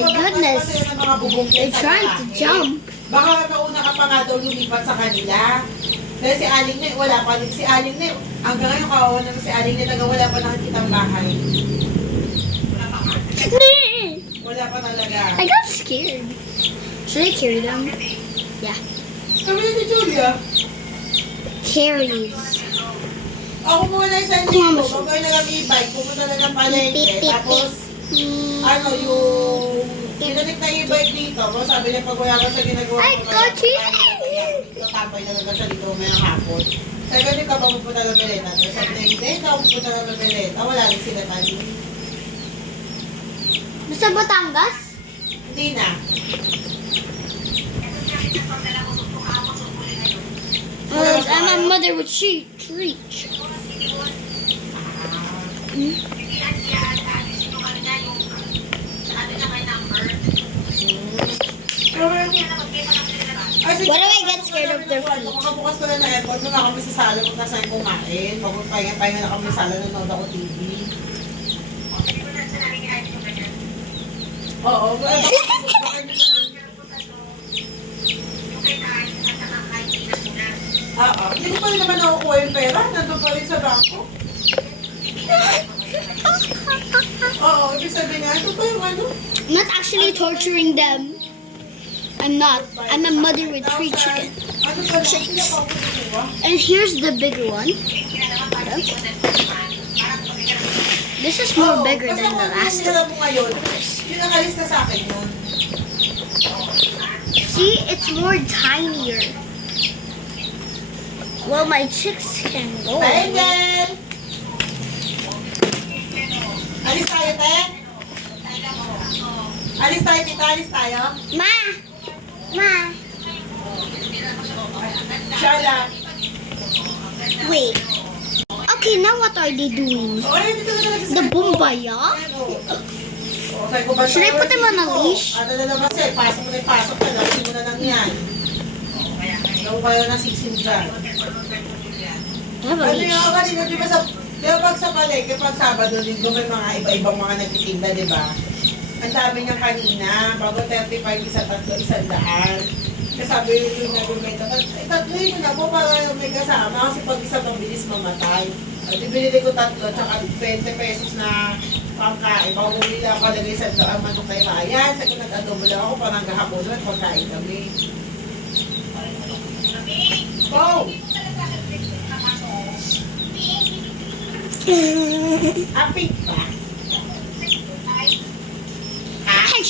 my goodness. They're trying to jump. Baka mauna ka pa nga daw lumipat sa kanila. Dahil si Aling na, wala pa rin. Si Aling na, hanggang ngayon kawawa naman si Aling na wala pa nakikitang bahay. Wala pa talaga. I got scared. Should I carry them? Yeah. Kami ni Julia. Carries. Ako muna yung sandi ko. Pag kayo nag-e-bike, pumunta na ng palengke. Tapos, ano, yung pinanik na e-bike dito. Kung sabi niya, pag wala ka siya ginagawa I got you. tatambay na lang siya dito mayang hapon. Sabi ko, di ka ba pupunta ng Beleta? Tapos sabi niya, hindi ka pupunta ng Beleta. Wala rin sila tali. Sa Batangas? Hindi na. And my mother would reach. What if I get scared of their feet? Makabukas ko lang na aircon, doon na kami sa sala kung nasaan kumain. Pagpahinga-pahinga na kami sa sala, nanood ako TV. Oo. Oo. Hindi ko pa rin naman nakukuha yung pera. Nandun pa rin sa bangko. Oo. Ibig sabihin nga, ito pa yung ano? I'm not actually torturing them. I'm not. I'm a mother with 3 chickens. Ano pa Chicks. And here's the bigger one. This is more bigger than the last one. Mo ngayon, yun ang alis na sa akin yun. See, it's more tinier. Well, my chicks can go. Engel! Alis tayo, te? Alis tayo, tita. Alis tayo. Ma! Ma! Siya lang. Wait. Okay, now what are they doing? O, ayun, dito na talaga The Bumbaya? Should I put them on a leash? Ano na naman siya, pasok mo na yung pasok ka, lagi mo na lang yan. Ano kayo na sisim dyan? I have a Ano leash. yung kanina, di ba pag sa palengke, pag Sabado, linggo may mga iba-ibang mga nagtitinda, di ba? Ang dami niyang kanina, bago 35, isa tatlo, 100. Kasabi yung nag-rumenta, tatlo yun na po para may kasama kasi pag isa mabilis mamatay. At ibinili ko tatlo, tsaka 20 pesos na pangkain. Bago bumili ako lagay sa ang manok na ibayan. Sa kung nag-adobo lang ako, parang gahapon doon, pagkain kami. Go! Happy pa? Hey,